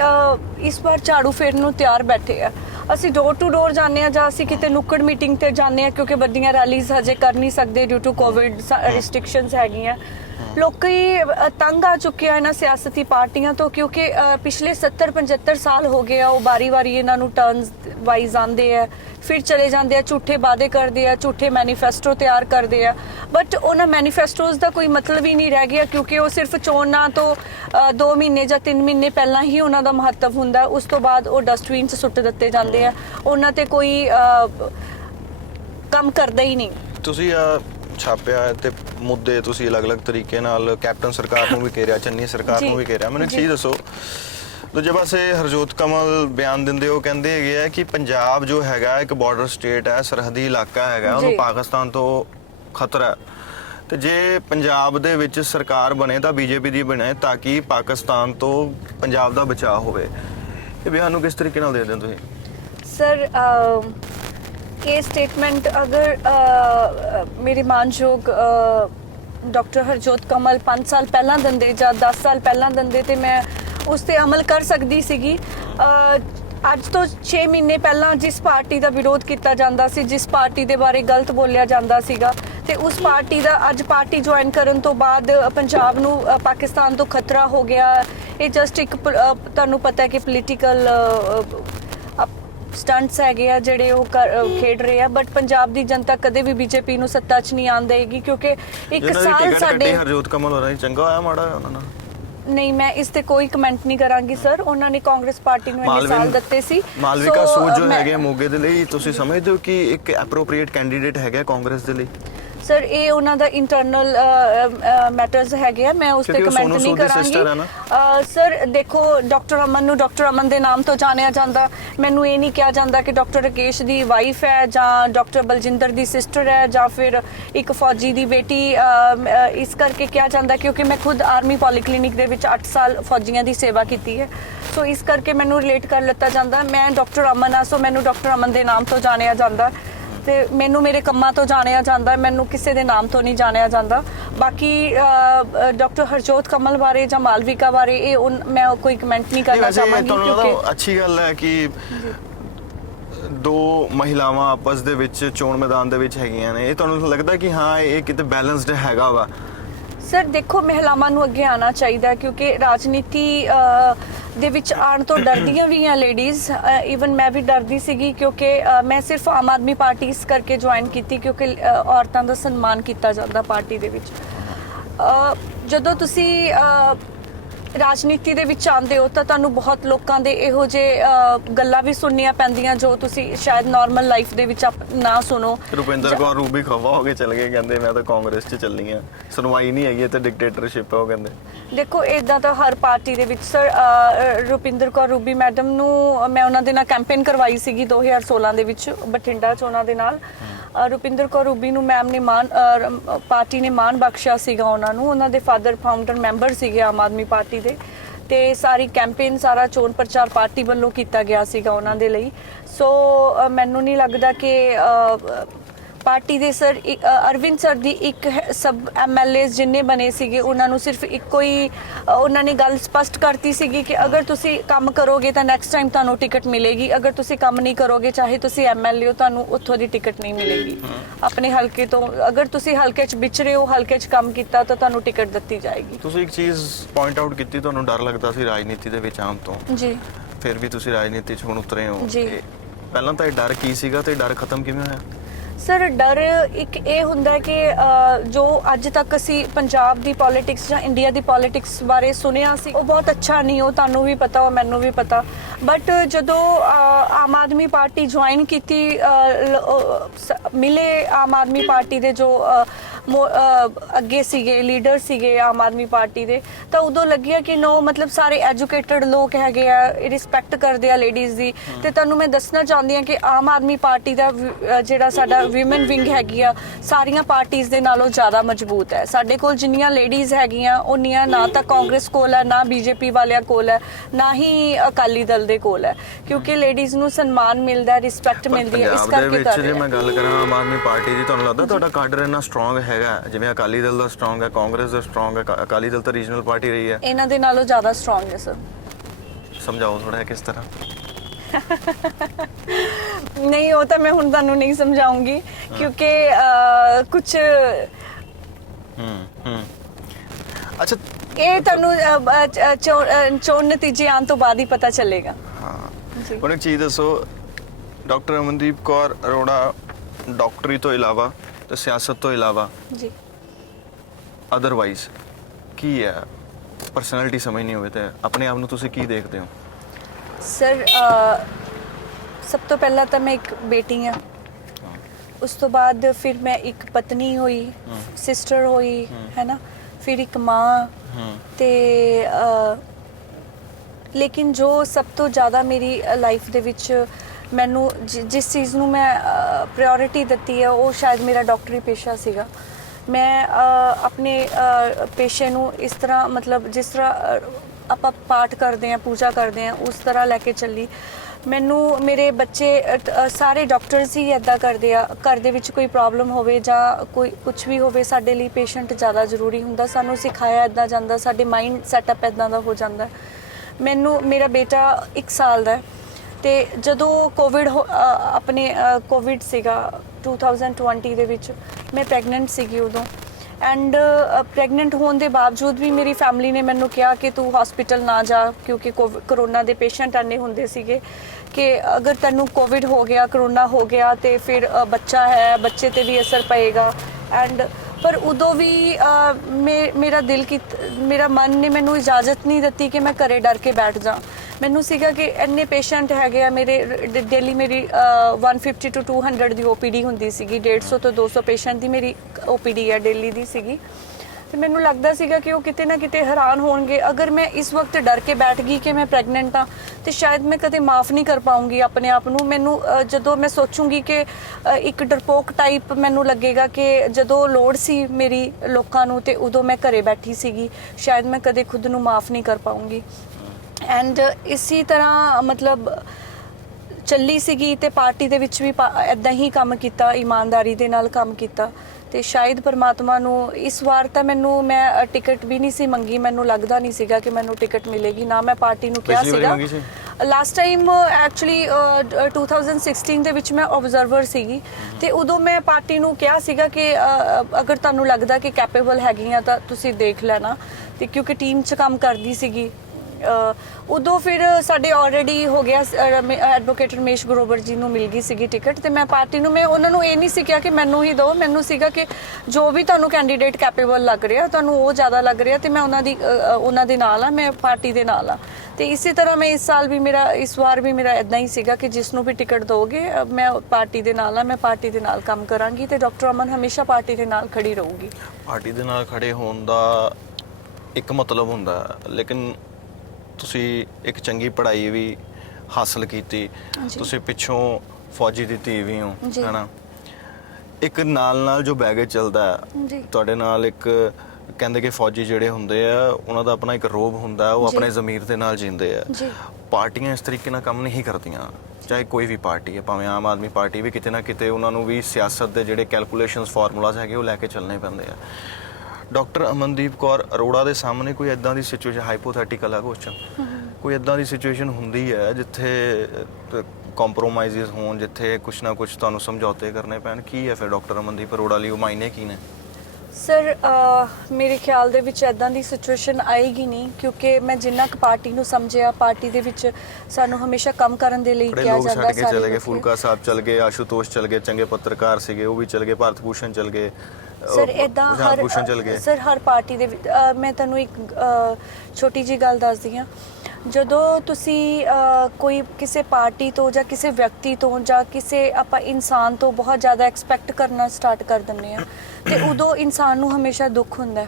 ਇਸ ਵਾਰ ਝਾੜੂ ਫੇਰਨ ਨੂੰ ਤਿਆਰ ਬੈਠੇ ਆ। ਅਸੀਂ ਡੋਰ ਟੂ ਡੋਰ ਜਾਂਦੇ ਹਾਂ ਜਾਂ ਅਸੀਂ ਕਿਤੇ ਨੁੱਕੜ ਮੀਟਿੰਗ ਤੇ ਜਾਂਦੇ ਹਾਂ, ਕਿਉਂਕਿ ਵੱਡੀਆਂ ਰੈਲੀਜ਼ ਹਜੇ ਕਰ ਨਹੀਂ ਸਕਦੇ ਡਿਊ ਟੂ ਕੋਵਿਡ ਰਿਸਟ੍ਰਿਕਸ਼ਨਸ ਹੈਗੀਆਂ। ਲੋਕੀ ਤੰਗ ਆ ਚੁੱਕੇ ਆ ਇਹਨਾਂ ਸਿਆਸਤੀ ਪਾਰਟੀਆਂ ਤੋਂ, ਕਿਉਂਕਿ ਪਿਛਲੇ 70-75 ਸਾਲ ਹੋ ਗਏ ਆ ਉਹ ਵਾਰੀ-ਵਾਰੀ ਇਹਨਾਂ ਨੂੰ ਟਰਨਸ ਵਾਈਜ਼ ਆਉਂਦੇ ਆ, ਫਿਰ ਚਲੇ ਜਾਂਦੇ ਆ, ਝੂਠੇ ਵਾਅਦੇ ਕਰਦੇ ਆ, ਝੂਠੇ ਮੈਨੀਫੈਸਟੋ ਤਿਆਰ ਕਰਦੇ ਆ, ਬਟ ਉਹਨਾਂ ਮੈਨੀਫੈਸਟੋਜ਼ ਦਾ ਕੋਈ ਮਤਲਬ ਹੀ ਨਹੀਂ ਰਹਿ ਗਿਆ, ਕਿਉਂਕਿ ਉਹ ਸਿਰਫ ਚੋਣਾਂ ਤੋਂ 2 ਮਹੀਨੇ ਜਾਂ 3 ਮਹੀਨੇ ਪਹਿਲਾਂ ਹੀ ਉਹਨਾਂ ਦਾ ਮਹੱਤਵ ਹੁੰਦਾ, ਉਸ ਤੋਂ ਬਾਅਦ ਉਹ ਡਸਟਬਿਨ 'ਚ ਸੁੱਟ ਦਿੱਤੇ ਜਾਂਦੇ ਆ, ਉਹਨਾਂ ਤੇ ਕੋਈ ਕੰਮ ਕਰਦਾ ਹੀ ਨਹੀਂ। ਤੁਸੀਂ ਛਾਪਿਆ ਤੇ ਮੁੱਦੇ ਤੁਸੀਂ ਅਲੱਗ-ਅਲੱਗ ਤਰੀਕੇ ਨਾਲ ਕੈਪਟਨ ਸਰਕਾਰ ਨੂੰ ਵੀ ਘੇਰਿਆ, ਚੰਨੀ ਸਰਕਾਰ ਨੂੰ ਵੀ ਘੇਰਿਆ। ਮੈਨੂੰ ਇੱਕ ਚੀਜ਼ ਦੱਸੋ, ਦੂਜੇ ਪਾਸੇ ਹਰਜੋਤ ਕਮਲ ਬਿਆਨ ਦਿੰਦੇ, ਉਹ ਕਹਿੰਦੇ ਹੈਗੇ ਆ ਕਿ ਪੰਜਾਬ ਜੋ ਹੈਗਾ ਇੱਕ ਬਾਰਡਰ ਸਟੇਟ ਹੈ, ਸਰਹੱਦੀ ਇਲਾਕਾ ਹੈਗਾ, ਉਹਨੂੰ ਪਾਕਿਸਤਾਨ ਤੋਂ ਖਤਰਾ ਹੈ, ਤੇ ਜੇ ਪੰਜਾਬ ਦੇ ਵਿੱਚ ਸਰਕਾਰ ਬਣੇ ਤਾਂ ਬੀਜੇਪੀ ਦੀ ਬਣੇ ਤਾਂ ਕਿ ਪਾਕਿਸਤਾਨ ਤੋਂ ਪੰਜਾਬ ਦਾ ਬਚਾਅ ਹੋਵੇ। ਇਹ ਬਿਆਨ ਨੂੰ ਕਿਸ ਤਰੀਕੇ ਨਾਲ ਦੇ ਦਿੰਦੇ ਤੁਸੀਂ? ਸਰ ਇਹ ਸਟੇਟਮੈਂਟ ਅਗਰ ਮੇਰੇ ਮਾਨਯੋਗ ਡਾਕਟਰ ਹਰਜੋਤ ਕਮਲ 5 ਸਾਲ ਪਹਿਲਾਂ ਦਿੰਦੇ ਜਾਂ 10 ਸਾਲ ਪਹਿਲਾਂ ਦਿੰਦੇ ਤੇ ਮੈਂ ਉਸ ਤੇ ਅਮਲ ਕਰ ਸਕਦੀ ਸੀਗੀ। ਅੱਜ ਤੋਂ 6 ਮਹੀਨੇ ਪਹਿਲਾਂ ਜਿਸ ਪਾਰਟੀ ਦਾ ਵਿਰੋਧ ਕੀਤਾ ਜਾਂਦਾ ਸੀ, ਜਿਸ ਪਾਰਟੀ ਦੇ ਬਾਰੇ ਗਲਤ ਬੋਲਿਆ ਜਾਂਦਾ ਸੀਗਾ, ਤੇ ਉਸ ਪਾਰਟੀ ਦਾ ਅੱਜ ਪਾਰਟੀ ਜੁਆਇਨ ਕਰਨ ਤੋਂ ਬਾਅਦ ਪੰਜਾਬ ਨੂੰ ਪਾਕਿਸਤਾਨ ਤੋਂ ਖਤਰਾ ਹੋ ਗਿਆ। ਇਹ ਜਸਟ ਇੱਕ ਤੁਹਾਨੂੰ ਪਤਾ ਹੈ ਕਿ ਪੋਲੀਟੀਕਲ ਸਟੰਟਸ ਹੈਗੇ ਆ ਜਿਹੜੇ ਉਹ ਖੇਡ ਰਹੇ ਆ, ਬਟ ਪੰਜਾਬ ਦੀ ਜਨਤਾ ਕਦੇ ਵੀ ਬੀਜੇਪੀ ਨੂੰ ਸੱਤਾ 'ਚ ਨਹੀਂ ਆਉਣ ਦੇਗੀ, ਕਿਉਂਕਿ ਇੱਕ ਸਾਲ ਸਾਡੇ ਹਰਜੋਤ ਕਮਲ ਹੋਰਾਂ ਚੰਗਾ ਹੋਇਆ ਮਾੜਾ ਹੋਇਆ ਉਹਨਾਂ ਨਾਲ? ਨਹੀਂ, ਮੈਂ ਇਸ ਤੇ ਕੋਈ ਕਮੈਂਟ ਨਹੀਂ ਕਰਾਂਗੀ ਸਰ। ਉਹਨਾਂ ਨੇ ਕਾਂਗਰਸ ਪਾਰਟੀ ਨੂੰ ਇੰਨੇ ਸਾਲ ਦਿੱਤੇ ਸੀ। ਮਾਲਵਿਕਾ ਸੂਦ ਜੋ ਹੈਗੇ ਮੋਗੇ ਦੇ ਲਈ, ਤੁਸੀਂ ਸਮਝਦੇ ਹੋ ਕਿ ਇੱਕ ਐਪਰੋਪ੍ਰੀਏਟ ਕੈਂਡੀਡੇਟ ਹੈਗਾ ਕਾਂਗਰਸ ਦੇ ਲਈ? ਸਰ ਇਹ ਉਹਨਾਂ ਦਾ ਇੰਟਰਨਲ ਮੈਟਰਸ ਹੈਗੇ ਆ, ਮੈਂ ਉਸ ਤੇ ਕਮੈਂਟ ਨਹੀਂ ਕਰਾਂਗੀ। ਸਰ ਦੇਖੋ, ਡਾਕਟਰ ਅਮਨ ਨੂੰ ਡਾਕਟਰ ਅਮਨ ਦੇ ਨਾਮ ਤੋਂ ਜਾਣਿਆ ਜਾਂਦਾ, ਮੈਨੂੰ ਇਹ ਨਹੀਂ ਕਿਹਾ ਜਾਂਦਾ ਕਿ ਡਾਕਟਰ ਰਾਕੇਸ਼ ਦੀ ਵਾਈਫ ਹੈ ਜਾਂ ਡਾਕਟਰ ਬਲਜਿੰਦਰ ਦੀ ਸਿਸਟਰ ਹੈ ਜਾਂ ਫਿਰ ਇੱਕ ਫੌਜੀ ਦੀ ਬੇਟੀ। ਇਸ ਕਰਕੇ ਕਿਹਾ ਜਾਂਦਾ ਕਿਉਂਕਿ ਮੈਂ ਖੁਦ ਆਰਮੀ ਪੋਲੀਕਲੀਨਿਕ ਦੇ ਵਿੱਚ 8 ਸਾਲ ਫੌਜੀਆਂ ਦੀ ਸੇਵਾ ਕੀਤੀ ਹੈ, ਸੋ ਇਸ ਕਰਕੇ ਮੈਨੂੰ ਰਿਲੇਟ ਕਰ ਲਿੱਤਾ ਜਾਂਦਾ। ਮੈਂ ਡਾਕਟਰ ਅਮਨ ਆ, ਸੋ ਮੈਨੂੰ ਡਾਕਟਰ ਅਮਨ ਦੇ ਨਾਮ ਤੋਂ ਜਾਣਿਆ ਜਾਂਦਾ। ਤੇ ਮੈਨੂੰ ਮੇਰੇ ਕੰਮਾਂ ਤੋਂ ਜਾਣਿਆ ਜਾਂਦਾ, ਮੈਨੂੰ ਕਿਸੇ ਦੇ ਨਾਮ ਤੋਂ ਨਹੀਂ ਜਾਣਿਆ ਜਾਂਦਾ। ਬਾਕੀ ਡਾਕਟਰ ਹਰਜੋਤ ਕਮਲ ਬਾਰੇ ਜਾਂ ਮਾਲਵਿਕਾ ਬਾਰੇ ਮੈਂ ਕੋਈ ਕਮੈਂਟ ਨਹੀਂ ਕਰਨਾ ਚਾਹਾਂਗੀ ਕਿਉਂਕਿ ਅੱਛੀ ਗੱਲ ਹੈ ਕਿ ਦੋ ਮਹਿਲਾਵਾਂ ਆਪਸ ਦੇ ਵਿੱਚ ਚੋਣ ਮੈਦਾਨ ਦੇ ਵਿੱਚ ਹੈਗੀਆਂ ਨੇ। ਇਹ ਤੁਹਾਨੂੰ ਲੱਗਦਾ ਕਿ ਹਾਂ ਇਹ ਕਿਤੇ ਬੈਲੈਂਸਡ ਹੈਗਾ ਵਾ? ਸਰ ਦੇਖੋ, ਮਹਿਲਾਵਾਂ ਨੂੰ ਅੱਗੇ ਆਉਣਾ ਚਾਹੀਦਾ ਕਿਉਂਕਿ ਰਾਜਨੀਤੀ ਦੇ ਵਿੱਚ ਆਉਣ ਤੋਂ ਡਰਦੀਆਂ ਵੀ ਆ ਲੇਡੀਜ਼। ਈਵਨ ਮੈਂ ਵੀ ਡਰਦੀ ਸੀਗੀ ਕਿਉਂਕਿ ਮੈਂ ਸਿਰਫ ਆਮ ਆਦਮੀ ਪਾਰਟੀ ਇਸ ਕਰਕੇ ਜੁਆਇਨ ਕੀਤੀ ਕਿਉਂਕਿ ਔਰਤਾਂ ਦਾ ਸਨਮਾਨ ਕੀਤਾ ਜਾਂਦਾ ਪਾਰਟੀ ਦੇ ਵਿੱਚ। ਜਦੋਂ ਤੁਸੀਂ ਰਾਜਨੀਤੀ ਦੇ ਵਿੱਚ ਆਉਂਦੇ ਹੋ ਤਾਂ ਤੁਹਾਨੂੰ ਬਹੁਤ ਲੋਕਾਂ ਦੇ ਇਹੋ ਜਿਹੇ ਗੱਲਾਂ ਵੀ ਸੁਣਨੀਆਂ ਪੈਂਦੀਆਂ ਜੋ ਤੁਸੀਂ ਸ਼ਾਇਦ ਨਾਰਮਲ ਲਾਈਫ ਦੇ ਵਿੱਚ ਨਾ ਸੁਣੋ। ਰੁਪਿੰਦਰ ਕੌਰ ਰੂਬੀ ਖਵਾ ਹੋ ਕੇ ਚਲ ਗਏ, ਕਹਿੰਦੇ ਮੈਂ ਤਾਂ ਕਾਂਗਰਸ 'ਚ ਚੱਲੀ ਆ, ਸੁਣਵਾਈ ਨਹੀਂ ਹੈਗੀ ਤੇ ਡਿਕਟੇਟਰਸ਼ਿਪ ਹੈ ਉਹ ਕਹਿੰਦੇ। ਦੇਖੋ ਇਦਾਂ ਤਾਂ ਹਰ ਪਾਰਟੀ ਦੇ ਵਿੱਚ sir, Rupinder Kaur Ruby madam ਨੂੰ ਮੈਂ ਉਹਨਾਂ ਦੇ ਨਾਲ ਕੈਂਪੇਨ ਕਰਵਾਈ ਸੀਗੀ 2016 ਦੇ ਵਿੱਚ ਬਠਿੰਡਾ 'ਚ ਉਹਨਾਂ ਦੇ ਨਾਲ। ਰੁਪਿੰਦਰ ਕੌਰ ਰੂਬੀ ਨੂੰ ਮੈਮ ਨੇ ਪਾਰਟੀ ਨੇ ਮਾਣ ਬਖਸ਼ਿਆ ਸੀਗਾ ਉਹਨਾਂ ਨੂੰ। ਉਹਨਾਂ ਦੇ ਫਾਦਰ ਫਾਊਂਡਰ ਮੈਂਬਰ ਸੀਗੇ ਆਮ ਆਦਮੀ ਪਾਰਟੀ ਦੇ, ਤੇ ਸਾਰੀ ਕੈਂਪੇਨ ਸਾਰਾ ਚੋਣ ਪ੍ਰਚਾਰ ਪਾਰਟੀ ਵੱਲੋਂ ਕੀਤਾ ਗਿਆ ਸੀਗਾ ਉਹਨਾਂ ਦੇ ਲਈ। ਸੋ ਮੈਨੂੰ ਨਹੀਂ ਲੱਗਦਾ ਕਿ ਪਾਰਟੀ ਦੇ ਸਰ ਅਰਵਿੰਦ ਸਰ ਦੀ ਇੱਕ ਸਬ ਐਮਐਲਏਜ਼ ਜਿੰਨੇ ਬਣੇ ਸੀਗੇ ਉਹਨਾਂ ਨੂੰ ਸਿਰਫ ਇੱਕੋ ਹੀ ਉਹਨਾਂ ਨੇ ਗੱਲ ਸਪਸ਼ਟ ਕਰਤੀ ਸੀਗੀ ਕਿ ਅਗਰ ਤੁਸੀਂ ਕੰਮ ਕਰੋਗੇ ਤਾਂ ਨੈਕਸਟ ਟਾਈਮ ਤੁਹਾਨੂੰ ਟਿਕਟ ਮਿਲੇਗੀ, ਅਗਰ ਤੁਸੀਂ ਕੰਮ ਨਹੀਂ ਕਰੋਗੇ ਚਾਹੇ ਤੁਸੀਂ ਐਮਐਲਏ ਹੋ ਤੁਹਾਨੂੰ ਉੱਥੋਂ ਦੀ ਟਿਕਟ ਨਹੀਂ ਮਿਲੇਗੀ ਆਪਣੇ ਹਲਕੇ ਤੋਂ। ਅਗਰ ਤੁਸੀਂ ਹਲਕੇ 'ਚ ਵਿਚਰੇ ਹੋ, ਹਲਕੇ 'ਚ ਕੰਮ ਕੀਤਾ ਤਾਂ ਤੁਹਾਨੂੰ ਟਿਕਟ ਦਿੱਤੀ ਜਾਏਗੀ। ਤੁਸੀਂ ਇੱਕ ਚੀਜ਼ ਪੁਆਇੰਟ ਆਊਟ ਕੀਤੀ, ਤੁਹਾਨੂੰ ਡਰ ਲੱਗਦਾ ਸੀ ਰਾਜਨੀਤੀ ਦੇ ਵਿੱਚ ਆਉਣ ਤੋਂ, ਜੀ ਫਿਰ ਵੀ ਤੁਸੀਂ ਰਾਜਨੀਤੀ 'ਚ ਹੁਣ ਉਤਰੇ ਹੋ। ਜੀ। ਪਹਿਲਾਂ ਤਾਂ ਇਹ ਡਰ ਕੀ ਸੀਗਾ ਤੇ ਡਰ ਖਤਮ ਕਿਵੇਂ ਹੋਇਆ? ਸਰ ਡਰ ਇੱਕ ਇਹ ਹੁੰਦਾ ਕਿ ਜੋ ਅੱਜ ਤੱਕ ਅਸੀਂ ਪੰਜਾਬ ਦੀ ਪੋਲਿਟਿਕਸ ਜਾਂ ਇੰਡੀਆ ਦੀ ਪੋਲਿਟਿਕਸ ਬਾਰੇ ਸੁਣਿਆ ਸੀ ਉਹ ਬਹੁਤ ਅੱਛਾ ਨਹੀਂ, ਉਹ ਤੁਹਾਨੂੰ ਵੀ ਪਤਾ, ਉਹ ਮੈਨੂੰ ਵੀ ਪਤਾ। ਬਟ ਜਦੋਂ ਆਮ ਆਦਮੀ ਪਾਰਟੀ ਜੁਆਇਨ ਕੀਤੀ, ਮਿਲੇ ਆਮ ਆਦਮੀ ਪਾਰਟੀ ਦੇ ਜੋ ਅੱਗੇ ਸੀਗੇ ਲੀਡਰ ਸੀਗੇ ਆਮ ਆਦਮੀ ਪਾਰਟੀ ਦੇ, ਤਾਂ ਉਦੋਂ ਲੱਗਿਆ ਕਿ ਨੋ ਮਤਲਬ ਸਾਰੇ ਐਜੂਕੇਟਡ ਲੋਕ ਹੈਗੇ ਆ, ਰਿਸਪੈਕਟ ਕਰਦੇ ਆ ਲੇਡੀਜ਼ ਦੀ। ਤੇ ਤੁਹਾਨੂੰ ਮੈਂ ਦੱਸਣਾ ਚਾਹੁੰਦੀ ਹਾਂ ਕਿ ਆਮ ਆਦਮੀ ਪਾਰਟੀ ਦਾ ਜਿਹੜਾ ਸਾਡਾ ਵਿਮਨ ਵਿੰਗ ਹੈਗੀ ਆ ਸਾਰੀਆਂ ਪਾਰਟੀਆਂ ਦੇ ਨਾਲੋਂ ਜ਼ਿਆਦਾ ਮਜ਼ਬੂਤ ਹੈ। ਸਾਡੇ ਕੋਲ ਜਿੰਨੀਆਂ ਲੇਡੀਜ਼ ਹੈਗੀਆਂ ਉਨੀਆਂ ਨਾ ਤਾਂ ਕਾਂਗਰਸ ਕੋਲ ਹੈ, ਨਾ ਬੀਜੇਪੀ ਵਾਲਿਆਂ ਕੋਲ ਹੈ, ਨਾ ਹੀ ਅਕਾਲੀ ਦਲ ਦੇ ਕੋਲ ਹੈ, ਕਿਉਂਕਿ ਲੇਡੀਜ਼ ਨੂੰ ਸਨਮਾਨ ਮਿਲਦਾ, ਰਿਸਪੈਕਟ ਮਿਲਦੀ ਹੈ। ਇਸ ਕਰਕੇ ਕਰ ਜੇ ਮੈਂ ਗੱਲ ਕਰਾਂ ਆਮ ਆਦਮੀ ਪਾਰਟੀ ਦੀ, ਤੁਹਾਨੂੰ ਲੱਗਦਾ ਤੁਹਾਡਾ ਕਾਡਰ ਇੰਨਾ ਸਟਰੋਂਗ ਹੈਗਾ ਜਿਵੇਂ ਅਕਾਲੀ ਦਲ ਦਾ ਸਟਰੋਂਗ ਹੈ, ਕਾਂਗਰਸ ਦਾ ਸਟਰੋਂਗ ਹੈ? ਅਕਾਲੀ ਦਲ ਤਾਂ ਰੀਜਨਲ ਪਾਰਟੀ ਰਹੀ ਹੈ, ਇਹਨਾਂ ਦੇ ਨਾਲੋਂ ਜ਼ਿਆਦਾ ਸਟਰੋਂਗ ਹੈ ਸਰ। ਸਮਝਾਓ ਥੋੜਾ ਕਿਸ ਤਰ੍ਹਾਂ? ਨਹੀਂ, ਉਹ ਤਾਂ ਮੈਂ ਹੁਣ ਤੁਹਾਨੂੰ ਨਹੀਂ ਸਮਝਾਉਂਗੀ ਕਿਉਂਕਿ ਕੁਝ ਅੱਛਾ ਇਹ ਤੁਹਾਨੂੰ ਚੋਣ ਨਤੀਜੇ ਆਉਣ ਤੋਂ ਬਾਅਦ ਹੀ ਪਤਾ ਚੱਲੇਗਾ। ਹਾਂ ਜੀ। ਹੁਣ ਇੱਕ ਚੀਜ਼ ਦੱਸੋ, ਡਾਕਟਰ ਅਮਨਦੀਪ ਕੌਰ ਅਰੋੜਾ ਡਾਕਟਰੀ ਤੋਂ ਇਲਾਵਾ ਤੇ ਸਿਆਸਤ ਤੋਂ ਇਲਾਵਾ ਜੀ ਅਦਰਵਾਈਜ਼ ਕੀ ਹੈ? ਪਰਸਨੈਲਿਟੀ ਸਮਝਣੀ ਹੋਵੇ ਤੇ ਆਪਣੇ ਆਪ ਨੂੰ ਤੁਸੀਂ ਕੀ ਦੇਖਦੇ ਹੋ? ਸਰ ਸਭ ਤੋਂ ਪਹਿਲਾਂ ਤਾਂ ਮੈਂ ਇੱਕ ਬੇਟੀ ਹਾਂ, ਉਸ ਤੋਂ ਬਾਅਦ ਫਿਰ ਮੈਂ ਇੱਕ ਪਤਨੀ ਹੋਈ, ਸਿਸਟਰ ਹੋਈ, ਹੈ ਨਾ, ਫਿਰ ਇੱਕ ਮਾਂ, ਤੇ ਲੇਕਿਨ ਜੋ ਸਭ ਤੋਂ ਜ਼ਿਆਦਾ ਮੇਰੀ ਲਾਈਫ ਦੇ ਵਿੱਚ ਮੈਨੂੰ ਜਿਸ ਚੀਜ਼ ਨੂੰ ਮੈਂ ਪ੍ਰਾਇੋਰਟੀ ਦਿੱਤੀ ਹੈ ਉਹ ਸ਼ਾਇਦ ਮੇਰਾ ਡਾਕਟਰੀ ਪੇਸ਼ਾ ਸੀਗਾ। ਮੈਂ ਆਪਣੇ ਪੇਸ਼ੇ ਨੂੰ ਇਸ ਤਰ੍ਹਾਂ ਮਤਲਬ ਜਿਸ ਤਰ੍ਹਾਂ ਆਪਾਂ ਪਾਠ ਕਰਦੇ ਹਾਂ, ਪੂਜਾ ਕਰਦੇ ਹਾਂ, ਉਸ ਤਰ੍ਹਾਂ ਲੈ ਕੇ ਚੱਲੀ। ਮੈਨੂੰ ਮੇਰੇ ਬੱਚੇ ਸਾਰੇ ਡਾਕਟਰਸ ਹੀ ਇੱਦਾਂ ਕਰਦੇ ਆ, ਘਰ ਦੇ ਵਿੱਚ ਕੋਈ ਪ੍ਰੋਬਲਮ ਹੋਵੇ ਜਾਂ ਕੋਈ ਕੁਝ ਵੀ ਹੋਵੇ ਸਾਡੇ ਲਈ ਪੇਸ਼ੈਂਟ ਜ਼ਿਆਦਾ ਜ਼ਰੂਰੀ ਹੁੰਦਾ। ਸਾਨੂੰ ਸਿਖਾਇਆ ਇੱਦਾਂ ਜਾਂਦਾ, ਸਾਡੇ ਮਾਈਂਡ ਸੈਟਅਪ ਇੱਦਾਂ ਦਾ ਹੋ ਜਾਂਦਾ। ਮੇਰਾ ਬੇਟਾ 1 ਸਾਲ ਦਾ ਹੈ ਤੇ ਜਦੋਂ ਕੋਵਿਡ ਸੀਗਾ 2020 ਦੇ ਵਿੱਚ, ਮੈਂ ਪ੍ਰੈਗਨੈਂਟ ਸੀਗੀ ਉਦੋਂ। ਐਂਡ ਪ੍ਰੈਗਨੈਂਟ ਹੋਣ ਦੇ ਬਾਵਜੂਦ ਵੀ ਮੇਰੀ ਫੈਮਿਲੀ ਨੇ ਮੈਨੂੰ ਕਿਹਾ ਕਿ ਤੂੰ ਹਸਪੀਟਲ ਨਾ ਜਾ ਕਿਉਂਕਿ ਕਰੋਨਾ ਦੇ ਪੇਸ਼ੈਂਟ ਇੰਨੇ ਹੁੰਦੇ ਸੀਗੇ ਕਿ ਅਗਰ ਤੈਨੂੰ ਕੋਵਿਡ ਹੋ ਗਿਆ, ਕਰੋਨਾ ਹੋ ਗਿਆ ਤੇ ਫਿਰ ਬੱਚਾ ਹੈ, ਬੱਚੇ ਤੇ ਵੀ ਅਸਰ ਪਏਗਾ। ਐਂਡ ਪਰ ਉਦੋਂ ਵੀ ਮੇਰਾ ਮਨ ਨੇ ਮੈਨੂੰ ਇਜਾਜ਼ਤ ਨਹੀਂ ਦਿੱਤੀ ਕਿ ਮੈਂ ਘਰੇ ਡਰ ਕੇ ਬੈਠ ਜਾ। ਮੈਨੂੰ ਸੀਗਾ ਕਿ ਇੰਨੇ ਪੇਸ਼ੈਂਟ ਹੈਗੇ ਆ ਮੇਰੇ, ਡੇਲੀ ਮੇਰੀ 150 to 200 ਦੀ ਓਪੀਡੀ ਹੁੰਦੀ ਸੀਗੀ, 150 ਤੋਂ 200 ਪੇਸ਼ੈਂਟ ਦੀ ਮੇਰੀ ਓਪੀਡੀ ਹੈ ਡੇਲੀ ਦੀ ਸੀਗੀ। ਤੇ ਮੈਨੂੰ ਲੱਗਦਾ ਸੀਗਾ ਕਿ ਉਹ ਕਿਤੇ ਨਾ ਕਿਤੇ ਹੈਰਾਨ ਹੋਣਗੇ ਅਗਰ ਮੈਂ ਇਸ ਵਕਤ ਡਰ ਕੇ ਬੈਠ ਗਈ ਕਿ ਮੈਂ ਪ੍ਰੈਗਨੈਂਟ ਹਾਂ ਤੇ ਸ਼ਾਇਦ ਮੈਂ ਕਦੇ ਮਾਫ ਨਹੀਂ ਕਰ ਪਾਉਂਗੀ ਆਪਣੇ ਆਪ ਨੂੰ। ਮੈਨੂੰ ਜਦੋਂ ਮੈਂ ਸੋਚੂੰਗੀ ਕਿ ਇੱਕ ਡਰਪੋਕ ਟਾਈਪ ਮੈਨੂੰ ਲੱਗੇਗਾ ਕਿ ਜਦੋਂ ਲੋੜ ਸੀ ਮੇਰੀ ਲੋਕਾਂ ਨੂੰ ਤੇ ਉਦੋਂ ਮੈਂ ਘਰੇ ਬੈਠੀ ਸੀਗੀ, ਸ਼ਾਇਦ ਮੈਂ ਕਦੇ ਖੁਦ ਨੂੰ ਮਾਫ ਨਹੀਂ ਕਰ ਪਾਉਂਗੀ। ਐਂਡ ਇਸੇ ਤਰ੍ਹਾਂ ਮਤਲਬ ਚੱਲੀ ਸੀਗੀ ਤੇ ਪਾਰਟੀ ਦੇ ਵਿੱਚ ਵੀ ਇਦਾਂ ਹੀ ਕੰਮ ਕੀਤਾ, ਇਮਾਨਦਾਰੀ ਦੇ ਨਾਲ ਕੰਮ ਕੀਤਾ ਤੇ ਸ਼ਾਇਦ ਪਰਮਾਤਮਾ ਨੂੰ ਇਸ ਵਾਰ ਤਾਂ ਮੈਂ ਟਿਕਟ ਵੀ ਨਹੀਂ ਸੀ ਮੰਗੀ, ਮੈਨੂੰ ਲੱਗਦਾ ਨਹੀਂ ਸੀਗਾ ਕਿ ਮੈਨੂੰ ਟਿਕਟ ਮਿਲੇਗੀ, ਨਾ ਮੈਂ ਪਾਰਟੀ ਨੂੰ ਕਿਹਾ ਪਿਛਲੀ ਵਾਰੀ ਸੀਗਾ। ਮੰਗੀ ਸੀ? ਲਾਸਟ ਟਾਈਮ ਐਕਚੁਅਲੀ 2016 ਦੇ ਵਿੱਚ ਮੈਂ ਆਬਜ਼ਰਵਰ ਸੀਗੀ ਤੇ ਉਦੋਂ ਮੈਂ ਪਾਰਟੀ ਨੂੰ ਕਿਹਾ ਸੀਗਾ ਕਿ ਅਗਰ ਤੁਹਾਨੂੰ ਲੱਗਦਾ ਕਿ ਕੈਪੇਬਲ ਹੈਗੀ ਆ ਤਾਂ ਤੁਸੀਂ ਦੇਖ ਲੈਣਾ, ਤੇ ਕਿਉਂਕਿ ਟੀਮ 'ਚ ਕੰਮ ਕਰਦੀ ਸੀਗੀ। ਉਦੋਂ ਫਿਰ ਸਾਡੇ ਆਲਰੇਡੀ ਹੋ ਗਿਆ, ਐਡਵੋਕੇਟ ਰਮੇਸ਼ ਗਰੋਵਰ ਜੀ ਨੂੰ ਮਿਲ ਗਈ ਸੀਗੀ ਟਿਕਟ ਤੇ ਮੈਂ ਪਾਰਟੀ ਨੂੰ, ਮੈਂ ਉਹਨਾਂ ਨੂੰ ਇਹ ਨਹੀਂ ਸੀ ਕਿਹਾ ਕਿ ਮੈਨੂੰ ਹੀ ਦਿਓ, ਮੈਨੂੰ ਸੀਗਾ ਕਿ ਜੋ ਵੀ ਤੁਹਾਨੂੰ ਕੈਂਡੀਡੇਟ ਕੈਪੇਬਲ ਲੱਗ ਰਿਹਾ, ਤੁਹਾਨੂੰ ਉਹ ਜ਼ਿਆਦਾ ਲੱਗ ਰਿਹਾ ਤੇ ਮੈਂ ਉਹਨਾਂ ਦੇ ਨਾਲ ਆ, ਮੈਂ ਪਾਰਟੀ ਦੇ ਨਾਲ ਆ। ਤੇ ਇਸੇ ਤਰ੍ਹਾਂ ਮੈਂ ਇਸ ਵਾਰ ਵੀ ਮੇਰਾ ਇਦਾਂ ਹੀ ਸੀਗਾ ਕਿ ਜਿਸ ਨੂੰ ਵੀ ਟਿਕਟ ਦੋਗੇ ਮੈਂ ਪਾਰਟੀ ਦੇ ਨਾਲ ਆ, ਮੈਂ ਪਾਰਟੀ ਦੇ ਨਾਲ ਕੰਮ ਕਰਾਂਗੀ ਤੇ ਡਾਕਟਰ ਅਮਨ ਹਮੇਸ਼ਾ ਪਾਰਟੀ ਦੇ ਨਾਲ ਖੜੀ ਰਹੂਗੀ। ਪਾਰਟੀ ਦੇ ਨਾਲ ਖੜੇ ਹੋਣ ਦਾ ਇੱਕ ਮਤਲਬ ਹੁੰਦਾ, ਲੇਕਿਨ ਤੁਸੀਂ ਇੱਕ ਚੰਗੀ ਪੜ੍ਹਾਈ ਵੀ ਹਾਸਲ ਕੀਤੀ, ਤੁਸੀਂ ਪਿੱਛੋਂ ਫੌਜੀ ਦੀ ਧੀ ਵੀ ਹੋ, ਹੈਨਾ। ਇੱਕ ਨਾਲ ਜੋ ਬੈਗੇਜ ਚੱਲਦਾ ਹੈ ਤੁਹਾਡੇ ਨਾਲ, ਇੱਕ ਕਹਿੰਦੇ ਕਿ ਫੌਜੀ ਜਿਹੜੇ ਹੁੰਦੇ ਆ ਉਹਨਾਂ ਦਾ ਆਪਣਾ ਇੱਕ ਰੋਬ ਹੁੰਦਾ, ਉਹ ਆਪਣੇ ਜ਼ਮੀਰ ਦੇ ਨਾਲ ਜੀਂਦੇ ਆ। ਪਾਰਟੀਆਂ ਇਸ ਤਰੀਕੇ ਨਾਲ ਕੰਮ ਨਹੀਂ ਕਰਦੀਆਂ, ਚਾਹੇ ਕੋਈ ਵੀ ਪਾਰਟੀ ਹੈ, ਭਾਵੇਂ ਆਮ ਆਦਮੀ ਪਾਰਟੀ ਵੀ, ਕਿਤੇ ਨਾ ਕਿਤੇ ਉਹਨਾਂ ਨੂੰ ਵੀ ਸਿਆਸਤ ਦੇ ਜਿਹੜੇ ਕੈਲਕੂਲੇਸ਼ਨਸ ਫਾਰਮੂਲਾਜ਼ ਹੈਗੇ ਉਹ ਲੈ ਕੇ ਚੱਲਣੇ ਪੈਂਦੇ ਆ। ਡਾਕਟਰ ਅਮਨਦੀਪ ਕੌਰ ਅਰੋੜਾ ਦੇ ਸਾਹਮਣੇ ਕੋਈ ਇਦਾਂ ਦੀ ਸਿਚੁਏਸ਼ਨ, ਹਾਈਪੋਥੈਟੀਕਲ ਹੈ ਕੁਐਸਚਨ, ਕੋਈ ਇਦਾਂ ਦੀ ਸਿਚੁਏਸ਼ਨ ਹੁੰਦੀ ਹੈ ਜਿੱਥੇ ਕੰਪਰੋਮਾਈਜ਼ਸ ਹੋਣ, ਜਿੱਥੇ ਕੁਛ ਨਾ ਕੁਛ ਤੁਹਾਨੂੰ ਸਮਝੌਤੇ ਕਰਨੇ ਪੈਣ, ਕੀ ਹੈ ਫਿਰ ਡਾਕਟਰ ਅਮਨਦੀਪ ਅਰੋੜਾ ਲਈ ਉਹ ਮਾਇਨੇ ਕੀ ਨੇ? ਸਰ ਮੇਰੇ ਖਿਆਲ ਦੇ ਵਿੱਚ ਇਦਾਂ ਦੀ ਸਿਚੁਏਸ਼ਨ ਆਏਗੀ ਨਹੀਂ, ਕਿਉਂਕਿ ਮੈਂ ਜਿੰਨਾ ਕੁ ਪਾਰਟੀ ਨੂੰ ਸਮਝਿਆ, ਪਾਰਟੀ ਦੇ ਵਿੱਚ ਸਾਨੂੰ ਹਮੇਸ਼ਾ ਕੰਮ ਕਰਨ ਦੇ ਲਈ ਕਿਹਾ ਜਾਂਦਾ। ਛੱਡ ਕੇ ਚਲੇ ਗਏ, ਫੂਲਕਾ ਸਾਹਿਬ ਚਲ ਗਏ, ਆਸ਼ੂਤੋਸ਼ ਚਲ ਗਏ, ਚੰਗੇ ਪੱਤਰਕਾਰ ਸੀਗੇ ਉਹ ਵੀ ਚਲ ਗਏ, ਭਾਰਤ ਭੂਸ਼ਣ ਚਲ ਗਏ, ਸਰ ਇਦਾਂ ਹਰ ਪਾਰਟੀ ਦੇ ਵਿੱਚ ਮੈਂ ਤੁਹਾਨੂੰ ਇੱਕ ਛੋਟੀ ਜੀ ਗੱਲ ਦੱਸਦੀ ਹਾਂ। ਜਦੋਂ ਤੁਸੀਂ ਕੋਈ ਕਿਸੇ ਪਾਰਟੀ ਤੋਂ ਜਾਂ ਕਿਸੇ ਵਿਅਕਤੀ ਤੋਂ ਜਾਂ ਕਿਸੇ ਆਪਾਂ ਇਨਸਾਨ ਤੋਂ ਬਹੁਤ ਜ਼ਿਆਦਾ ਐਕਸਪੈਕਟ ਕਰਨਾ ਸਟਾਰਟ ਕਰ ਦਿੰਦੇ ਆ ਤੇ ਉਦੋਂ ਇਨਸਾਨ ਨੂੰ ਹਮੇਸ਼ਾ ਦੁੱਖ ਹੁੰਦਾ।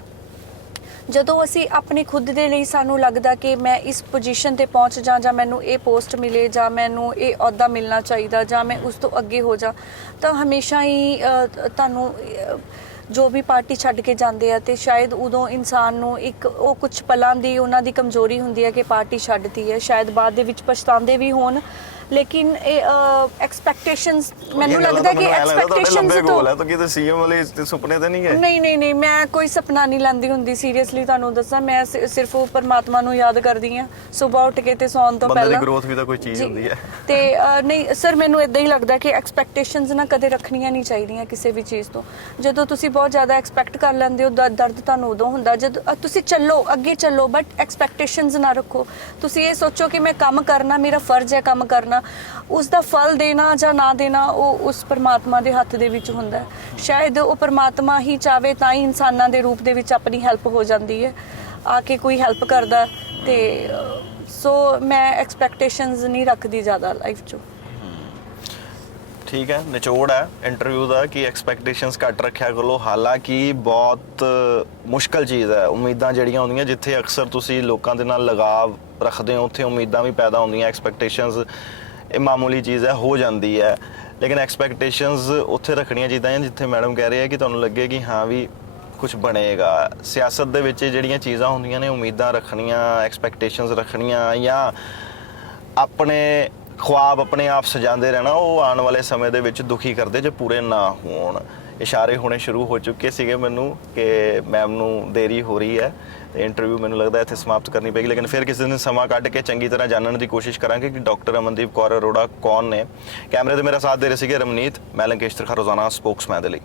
ਜਦੋਂ ਅਸੀਂ ਆਪਣੇ ਖੁਦ ਦੇ ਲਈ ਸਾਨੂੰ ਲੱਗਦਾ ਕਿ ਮੈਂ ਇਸ ਪੋਜੀਸ਼ਨ ਤੇ ਪਹੁੰਚ ਜਾਂ ਮੈਨੂੰ ਇਹ ਪੋਸਟ ਮਿਲੇ ਜਾਂ ਮੈਨੂੰ ਇਹ ਅਹੁਦਾ ਮਿਲਣਾ ਚਾਹੀਦਾ ਜਾਂ ਮੈਂ ਉਸ ਤੋਂ ਅੱਗੇ ਹੋ ਜਾ, ਤਾਂ ਹਮੇਸ਼ਾ ਹੀ ਤੁਹਾਨੂੰ ਜੋ ਵੀ ਪਾਰਟੀ ਛੱਡ ਕੇ ਜਾਂਦੇ ਆ ਤੇ ਸ਼ਾਇਦ ਉਦੋਂ ਇਨਸਾਨ ਨੂੰ ਇੱਕ ਉਹ ਕੁਝ ਪਲਾਂ ਦੀ ਉਹਨਾਂ ਦੀ ਕਮਜ਼ੋਰੀ ਹੁੰਦੀ ਹੈ ਕਿ ਪਾਰਟੀ ਛੱਡਤੀ ਹੈ, ਸ਼ਾਇਦ ਬਾਅਦ ਦੇ ਵਿੱਚ ਪਛਤਾਉਂਦੇ ਵੀ ਹੋਣ, ਲੇਕਿਨ ਇਹ ਐਕਸਪੈਕਟੇਸ਼ਨਸ ਮੈਨੂੰ ਲੱਗਦਾ ਕਿ ਐਕਸਪੈਕਟੇਸ਼ਨਸ ਤੋਂ ਕਿ ਸੀਐਮ ਵਾਲੇ ਸੁਪਨੇ ਤੇ ਨਹੀਂ ਗਏ। ਨਹੀਂ ਮੈਂ ਕੋਈ ਸੁਪਨਾ ਨਹੀਂ ਲੈਂਦੀ ਹੁੰਦੀ, ਸੀਰੀਅਸਲੀ ਤੁਹਾਨੂੰ ਦੱਸਾਂ, ਮੈਂ ਸਿਰਫ ਉਹ ਪਰਮਾਤਮਾ ਨੂੰ ਯਾਦ ਕਰਦੀ ਆ ਸਵੇਰ ਉੱਠ ਕੇ ਤੇ ਸੌਣ ਤੋਂ ਪਹਿਲਾਂ। ਬੰਦੇ ਦੀ ਗਰੋਥ ਵੀ ਤਾਂ ਕੋਈ ਚੀਜ਼ ਹੁੰਦੀ ਹੈ ਤੇ ਨਹੀਂ ਸਰ, ਮੈਨੂੰ ਇਦਾਂ ਹੀ ਲੱਗਦਾ ਕਿ ਐਕਸਪੈਕਟੇਸ਼ਨਸ ਨਾ ਕਦੇ ਰੱਖਣੀਆਂ ਨਹੀਂ ਚਾਹੀਦੀਆਂ ਕਿਸੇ ਵੀ ਚੀਜ਼ ਤੋਂ। ਜਦੋਂ ਤੁਸੀਂ ਬਹੁਤ ਜ਼ਿਆਦਾ ਐਕਸਪੈਕਟ ਕਰ ਲੈਂਦੇ ਹੋ, ਦਰਦ ਤੁਹਾਨੂੰ ਉਦੋਂ ਹੁੰਦਾ ਜਦੋਂ ਤੁਸੀਂ ਅੱਗੇ ਚੱਲੋ, ਬਟ ਐਕਸਪੈਕਟੇਸ਼ਨਸ ਨਾ ਰੱਖੋ। ਤੁਸੀਂ ਇਹ ਸੋਚੋ ਕਿ ਮੈਂ ਕੰਮ ਕਰਨਾ, ਮੇਰਾ ਫਰਜ਼ ਹੈ ਕੰਮ ਕਰਨਾ, ਉਸ ਦਾ ਫਲ ਦੇਣਾ ਜਾਂ ਨਾ ਦੇਣਾ ਉਹ ਉਸ ਪਰਮਾਤਮਾ ਦੇ ਹੱਥ ਦੇ ਵਿੱਚ ਹੁੰਦਾ ਹੈ। ਸ਼ਾਇਦ ਉਹ ਪਰਮਾਤਮਾ ਹੀ ਚਾਵੇ ਤਾਂ ਹੀ ਇਨਸਾਨਾਂ ਦੇ ਰੂਪ ਦੇ ਵਿੱਚ ਆਪਣੀ ਹੈਲਪ ਹੋ ਜਾਂਦੀ ਹੈ, ਆ ਕੇ ਕੋਈ ਹੈਲਪ ਕਰਦਾ। ਤੇ ਸੋ ਮੈਂ ਐਕਸਪੈਕਟੇਸ਼ਨਸ ਨਹੀਂ ਰੱਖਦੀ ਜ਼ਿਆਦਾ ਲਾਈਫ 'ਚ। ਠੀਕ ਹੈ, ਨਿਚੋੜ ਹੈ ਇੰਟਰਵਿਊ ਦਾ ਕਿ ਐਕਸਪੈਕਟੇਸ਼ਨਸ ਘੱਟ ਰੱਖਿਆ ਕਰੋ। ਹਾਲਾਂਕਿ ਬਹੁਤ ਮੁਸ਼ਕਲ ਚੀਜ਼ ਹੈ, ਉਮੀਦਾਂ ਜਿਹੜੀਆਂ ਹੁੰਦੀਆਂ, ਜਿੱਥੇ ਅਕਸਰ ਤੁਸੀਂ ਲੋਕਾਂ ਦੇ ਨਾਲ ਲਗਾਵ ਰੱਖਦੇ ਹੋ ਉੱਥੇ ਉਮੀਦਾਂ ਵੀ ਪੈਦਾ ਹੁੰਦੀਆਂ। ਐਕਸਪੈਕਟੇਸ਼ਨਸ ਇਹ ਮਾਮੂਲੀ ਚੀਜ਼ ਹੈ, ਹੋ ਜਾਂਦੀ ਹੈ, ਲੇਕਿਨ ਐਕਸਪੈਕਟੇਸ਼ਨਸ ਉੱਥੇ ਰੱਖਣੀਆਂ ਚਾਹੀਦੀਆਂ ਜਿੱਥੇ ਮੈਡਮ ਕਹਿ ਰਹੇ ਹੈ ਕਿ ਤੁਹਾਨੂੰ ਲੱਗੇ ਕਿ ਹਾਂ ਵੀ ਕੁਝ ਬਣੇਗਾ। ਸਿਆਸਤ ਦੇ ਵਿੱਚ ਜਿਹੜੀਆਂ ਚੀਜ਼ਾਂ ਹੁੰਦੀਆਂ ਨੇ, ਉਮੀਦਾਂ ਰੱਖਣੀਆਂ, ਐਕਸਪੈਕਟੇਸ਼ਨਸ ਰੱਖਣੀਆਂ ਜਾਂ ਆਪਣੇ ਖੁਆਬ ਆਪਣੇ ਆਪ ਸਜਾਉਂਦੇ ਰਹਿਣਾ, ਉਹ ਆਉਣ ਵਾਲੇ ਸਮੇਂ ਦੇ ਵਿੱਚ ਦੁਖੀ ਕਰਦੇ ਜੇ ਪੂਰੇ ਨਾ ਹੋਣ। ਇਸ਼ਾਰੇ ਹੋਣੇ ਸ਼ੁਰੂ ਹੋ ਚੁੱਕੇ ਸੀਗੇ ਮੈਨੂੰ ਕਿ ਮੈਮ ਨੂੰ ਦੇਰੀ ਹੋ ਰਹੀ ਹੈ ਤੇ ਇੰਟਰਵਿਊ ਮੈਨੂੰ ਲੱਗਦਾ ਇੱਥੇ ਸਮਾਪਤ ਕਰਨੀ ਪਏਗੀ, ਲੇਕਿਨ ਫਿਰ ਕਿਸੇ ਦਿਨ ਸਮਾਂ ਕੱਢ ਕੇ ਚੰਗੀ ਤਰ੍ਹਾਂ ਜਾਣਨ ਦੀ ਕੋਸ਼ਿਸ਼ ਕਰਾਂਗੇ ਕਿ ਡਾਕਟਰ ਅਮਨਦੀਪ ਕੌਰ ਅਰੋੜਾ ਕੌਣ ਨੇ। ਕੈਮਰੇ ਤੇ ਮੇਰਾ ਸਾਥ ਦੇ ਰਹੇ ਸੀਗੇ ਰਮਨੀਤ, ਮੈਂ ਲੰਕੇਸ਼ ਤਰਖਾ, ਰੋਜ਼ਾਨਾ ਸਪੋਕਸਮੈਨ ਦੇ ਲਈ।